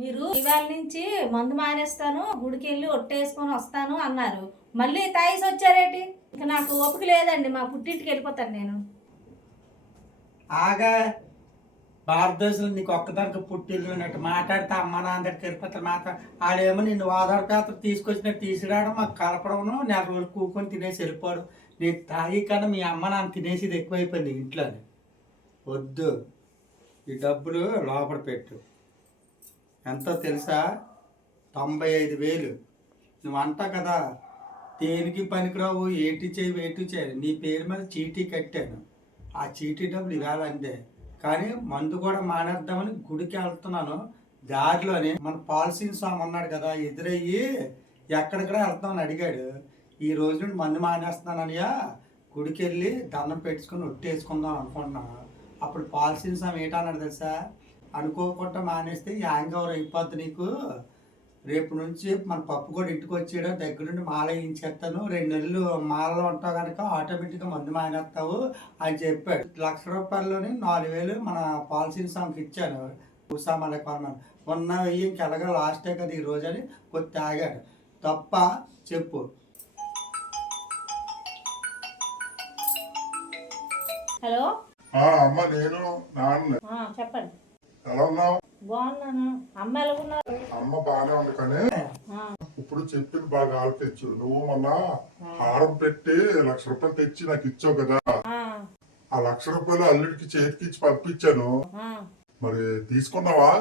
మీరు ఇవాళ నుంచి మందు మానేస్తాను, గుడికి వెళ్ళి ఒట్టేసుకొని వస్తాను అన్నారు. మళ్ళీ తాయిసి వచ్చారేటి? ఇక నాకు ఓపిక లేదండి, మా పుట్టింటికి వెళ్ళిపోతాను నేను. ఆగా భారతదేశంలో నీకు ఒక్కదానికి పుట్టిల్లు అన్నట్టు మాట్లాడితే అమ్మ నాన్న దగ్గరికి వెళ్ళిపోతారు. ఆడేమో నిన్ను ఆధార్ పేపర్ తీసుకొచ్చినట్టు తీసుకురావడం, మాకు కలపడం, నెల రోజులు కూకొని తినేసి వెళ్ళిపోవడం. నీకు తాగి కన్నా మీ అమ్మ నాన్న తినేసేది ఎక్కువైపోయింది ఇంట్లోనే. వద్దు, ఈ డబ్బులు లోపల పెట్టు. ఎంతో తెలుసా? 95,000. నువ్వు అంటా కదా దేనికి పనికిరావు, ఏటి చేయాలి. నీ పేరు మీద చీటీ కట్టాను. ఆ చీటీ డబ్బులు ఇవ్వాలంటే. కానీ మందు కూడా మానేద్దామని గుడికి వెళ్తున్నాను. దారిలోనే మన పాలసీని స్వామి ఉన్నాడు కదా, ఎదురయ్యి ఎక్కడిక్కడ వెళ్తామని అడిగాడు. ఈ రోజు నుండి మందు మానేస్తున్నానయ్యా, గుడికి వెళ్ళి దండం పెట్టుకుని ఒట్టేసుకుందాం అనుకుంటున్నాను. అప్పుడు పాలసీని స్వామి ఏంటన్నాడు తెలుసా? అనుకోకుండా మానేస్తే హ్యాంగ్ ఓవర్ అయిపోద్ది నీకు. రేపు నుంచి మన పప్పు కూడా ఇంటికి వచ్చేయడం, దగ్గరుండి మాల వేయించేస్తాను, 2 నెలలు మాలలో ఉంటావు కనుక ఆటోమేటిక్గా మందు మానేస్తావు అని చెప్పాడు. ₹1,00,000 4,000 మన పాలసీ సాంగ్కి ఇచ్చాను. కూసామాలే కొన్నాను. ఉన్న వెయ్యి ఇంకెలాగా లాస్టే కదా ఈ రోజు అని కొద్ది తాగాడు. తప్ప చెప్పు. హలో అమ్మ, నేను నాన్న. చెప్పండి. ఎలా ఉన్నావు? బాగున్నాను. అమ్మ ఎలా ఉన్నారు? అమ్మ బాగానే ఉంది. కానీ ఇప్పుడు చెప్పింది బాగా ఆలోచించు. నువ్వు మొన్న హారం పెట్టి ₹1,00,000 తెచ్చి నాకు ఇచ్చావు కదా, ఆ ₹1,00,000 అల్లుడికి చేతికి ఇచ్చి పంపించాను. మరి తీసుకున్నావా?